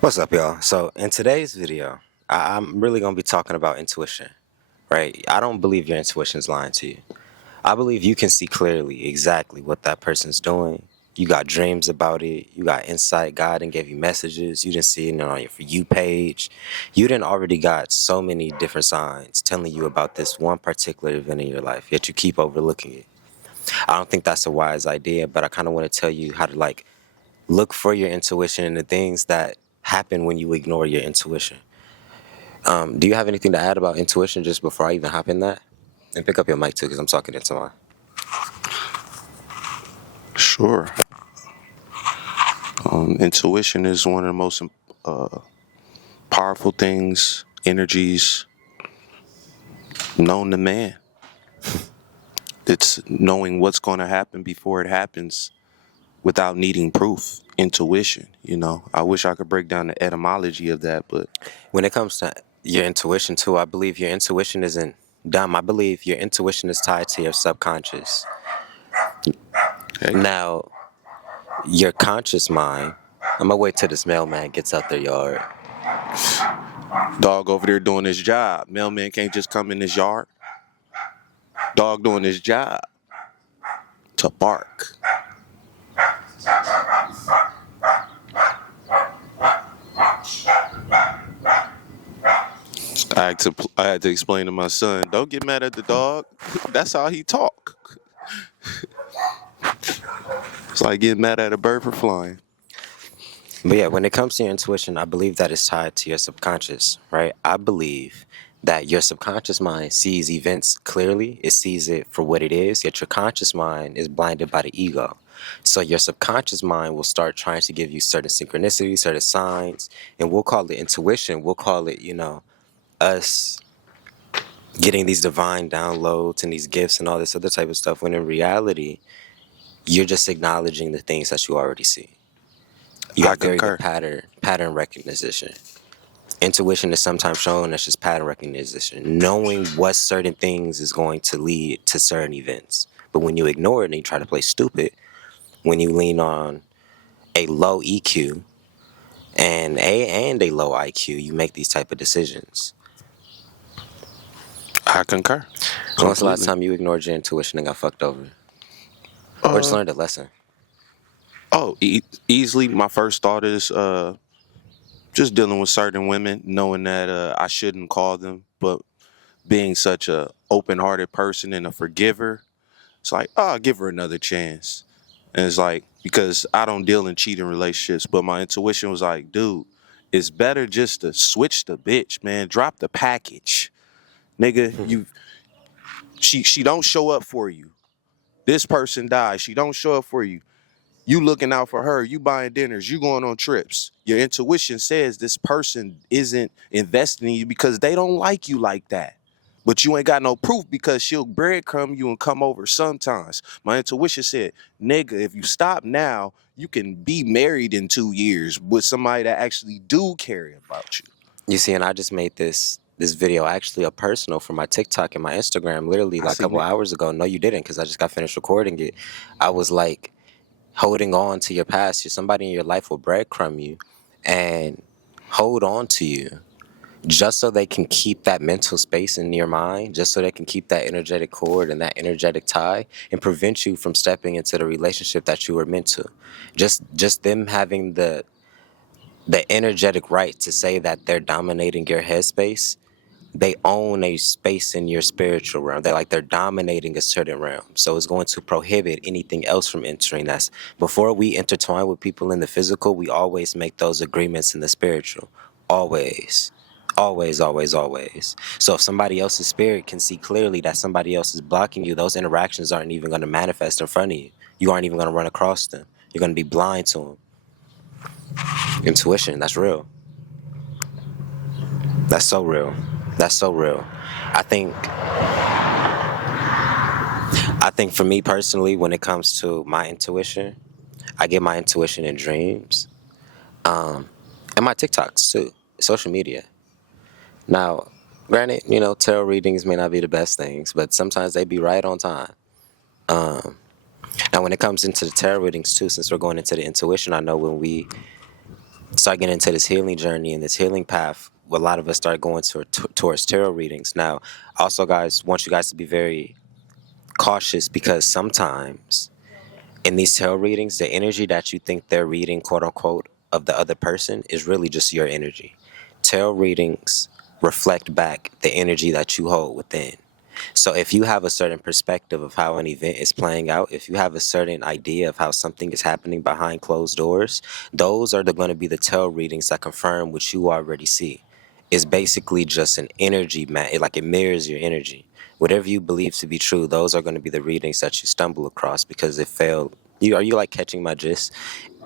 What's up, y'all? So, in today's video, I'm really going to be talking about intuition, right? I don't believe your intuition's lying to you. I believe you can see clearly exactly what that person's doing. You got dreams about it. You got insight. God didn't give you messages. You didn't see it on your For You page. You didn't already got so many different signs telling you about this one particular event in your life, yet you keep overlooking it. I don't think that's a wise idea, but I kind of want to tell you how to look for your intuition and the things that happen when you ignore your intuition. Do you have anything to add about intuition just before I even hop in that? And pick up your mic too, because I'm talking into mine. Sure. Intuition is one of the most uh, powerful things, energies known to man. It's knowing what's going to happen before it happens without needing proof. Intuition, I wish I could break down the etymology of that, but When it comes to your intuition too, I believe your intuition isn't dumb. I believe your intuition is tied to your subconscious. hey, Now, your conscious mind. I'm gonna wait till this mailman gets out their yard. dog over there doing his job. Mailman can't just come in his yard. Dog doing his job to bark. I had to explain to my son, don't get mad at the dog. That's how he talk. It's like getting mad at a bird for flying. But yeah, when it comes to your intuition, I believe that it's tied to your subconscious, right? I believe that your subconscious mind sees events clearly. It sees it for what it is, yet your conscious mind is blinded by the ego. So your subconscious mind will start trying to give you certain synchronicities, certain signs, and we'll call it intuition. We'll call it, us getting these divine downloads and these gifts and all this other type of stuff, when in reality, you're just acknowledging the things that you already see. You I got very good concur. pattern recognition. Intuition is sometimes shown as just pattern recognition, knowing what certain things is going to lead to certain events. But when you ignore it and you try to play stupid, when you lean on a low EQ and a low IQ, you make these type of decisions. I concur When was the last completely. time you ignored your intuition and got fucked over? Or just Uh learned a lesson? easily my first thought is just dealing with certain women, knowing that I shouldn't call them, but being such a open-hearted person and a forgiver, it's like, oh, I'll give her another chance. And it's like, because I don't deal in cheating relationships, but my intuition was like, dude, it's better just to switch the bitch, man. Drop the package. Nigga, she don't show up for you. This person dies. She don't show up for you. You looking out for her, you buying dinners, you going on trips. Your intuition says this person isn't investing in you because they don't like you like that. But you ain't got no proof because she'll breadcrumb you and come over sometimes. My intuition said, nigga, if you stop now, you can be married in 2 years with somebody that actually do care about you. You see, and I just made this video actually a personal for my TikTok and my Instagram literally I like a seen couple it. hours ago. No, you didn't, because I just got finished recording it. I was like holding on to your past. Somebody in your life will breadcrumb you and hold on to you just so they can keep that mental space in your mind, just so they can keep that energetic cord and that energetic tie and prevent you from stepping into the relationship that you were meant to. Just them having the energetic right to say that they're dominating your headspace. They own a space in your spiritual realm. They're dominating a certain realm. So it's going to prohibit anything else from entering. That's before we intertwine with people in the physical, we always make those agreements in the spiritual. Always. Always, always, always. So if somebody else's spirit can see clearly that somebody else is blocking you, those interactions aren't even going to manifest in front of you. You aren't even going to run across them. You're going to be blind to them. Intuition, that's real. That's so real. That's so real. I think I think for me personally, when it comes to my intuition, I get my intuition in dreams, and my TikToks too, social media. Now, granted, tarot readings may not be the best things, but sometimes they be right on time. Now, when it comes into the tarot readings too, since we're going into the intuition, I know when we start getting into this healing journey and this healing path, a lot of us start going towards tarot readings. Now, also, guys, want you guys to be very cautious because sometimes in these tarot readings, the energy that you think they're reading, quote unquote, of the other person is really just your energy. Tarot readings reflect back the energy that you hold within. So if you have a certain perspective of how an event is playing out, if you have a certain idea of how something is happening behind closed doors, those are going to be the tarot readings that confirm what you already see. It's basically just an energy, man. Like it mirrors your energy. Whatever you believe to be true, those are going to be the readings that you stumble across because it failed. Are you like catching my gist?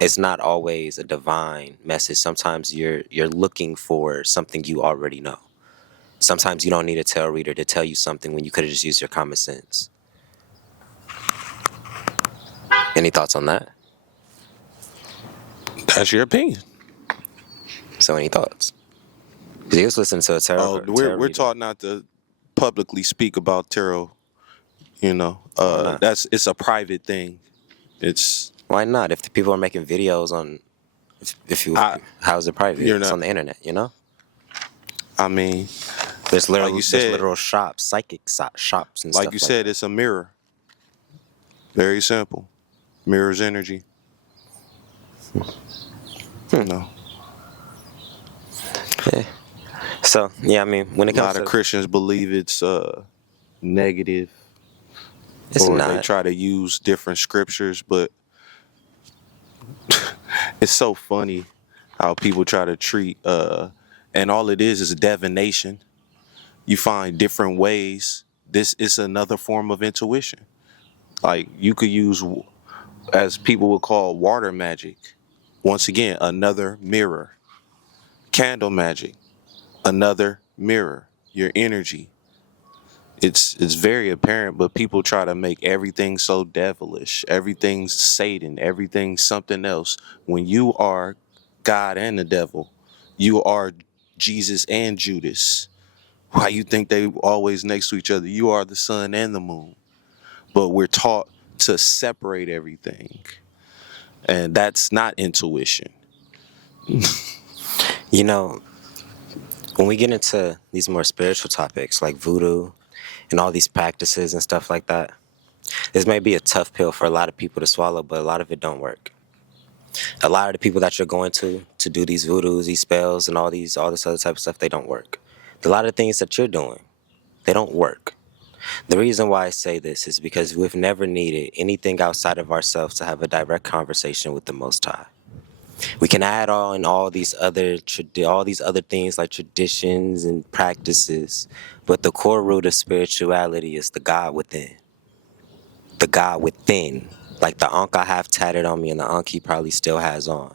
It's not always a divine message. Sometimes you're looking for something you already know. Sometimes you don't need a tarot reader to tell you something when you could have just used your common sense. Any thoughts on that? That's your opinion. So any thoughts? Because he was listening to a Oh, tarot we're reading. taught not to publicly speak about tarot. You know, Why not? it's a private thing. It's Why not? If the people are making videos on, if you, I how's it private? you're It's not. on the internet, you know. I mean, like you There's said, literal shops, shops and like you stuff like said, that. it's a mirror. Very simple. Mirrors energy. No, Yeah. So yeah, I mean, when it a comes lot of to, Christians believe it's negative, it's or they not. try to use different scriptures, but it's so funny how people try to treat and all it is divination. You find different ways. This is another form of intuition. Like you could use, as people would call, water magic. Once again, another mirror. Candle magic, another mirror. Your energy. It's very apparent, but people try to make everything so devilish. Everything's Satan. Everything's something else. When you are God and the devil, you are Jesus and Judas. Why you think they always next to each other? You are the sun and the moon. But we're taught to separate everything. And that's not intuition. You know, when we get into these more spiritual topics like voodoo and all these practices and stuff like that, this may be a tough pill for a lot of people to swallow, but a lot of it don't work. A lot of the people that you're going to do these voodoos, these spells, and all this other type of stuff, they don't work. A lot of things that you're doing, they don't work. The reason why I say this is because we've never needed anything outside of ourselves to have a direct conversation with the Most High. We can add on all these other things like traditions and practices, but the core root of spirituality is the God within. The God within, like the Ankh I have tatted on me and the Ankh he probably still has on.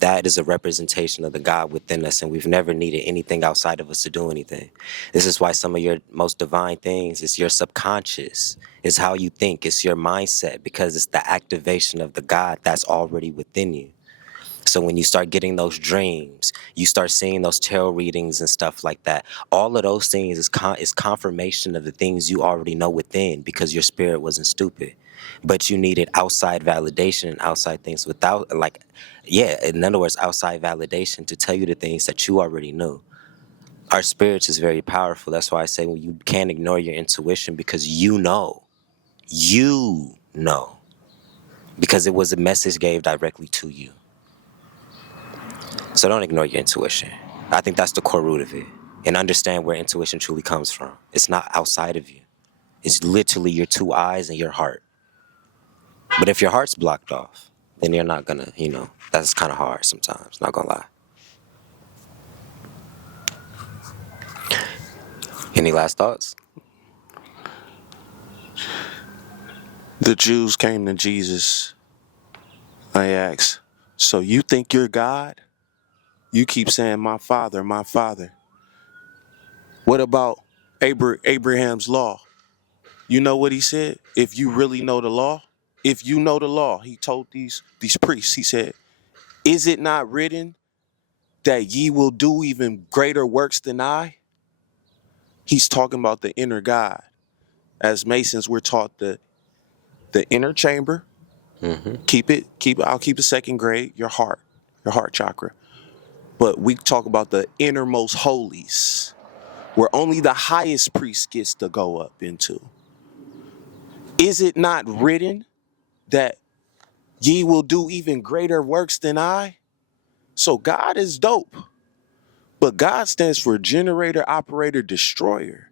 That is a representation of the God within us, and we've never needed anything outside of us to do anything. This is why some of your most divine things is your subconscious, is how you think, it's your mindset, because it's the activation of the God that's already within you. So when you start getting those dreams, you start seeing those tarot readings and stuff like that. All of those things is confirmation of the things you already know within because your spirit wasn't stupid. But you needed outside validation and outside things without, like, yeah, in other words, outside validation to tell you the things that you already knew. Our spirits is very powerful. That's why I say when you can't ignore your intuition because you know, because it was a message gave directly to you. So don't ignore your intuition. I think that's the core root of it. And understand where intuition truly comes from. It's not outside of you. It's literally your two eyes and your heart. But if your heart's blocked off, then you're not gonna, that's kind of hard sometimes, not gonna lie. Any last thoughts? The Jews came to Jesus. I asked, so you think you're God? You keep saying, my father, my father. What about Abraham's law? You know what he said? If you really know the law, if you know the law, he told these priests, he said, is it not written that ye will do even greater works than I? He's talking about the inner God. As Masons, we're taught the inner chamber. Mm-hmm. I'll keep it second grade, your heart. your heart chakra. But we talk about the innermost holies, where only the highest priest gets to go up into. Is it not written that ye will do even greater works than I? So God is dope. But God stands for generator, operator, destroyer.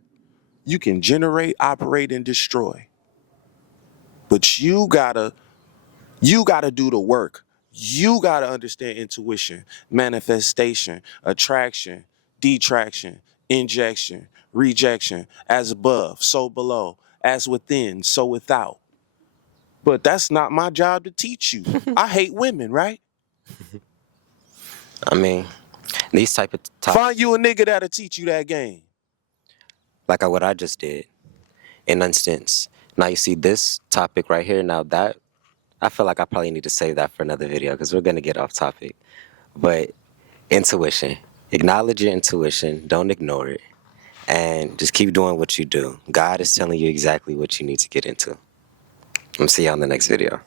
You can generate, operate, and destroy. But you gotta do the work. You gotta understand intuition, manifestation, attraction, detraction, injection, rejection, as above, so below, as within, so without. But that's not my job to teach you. I hate women, right? I mean, these type of Find topics, you a nigga that'll teach you that game. like what I just did, in instance. Now you see this topic right here. Now that I feel like I probably need to save that for another video because we're gonna get off topic. But intuition, acknowledge your intuition. Don't ignore it, and just keep doing what you do. God is telling you exactly what you need to get into. I'm see you on the next video.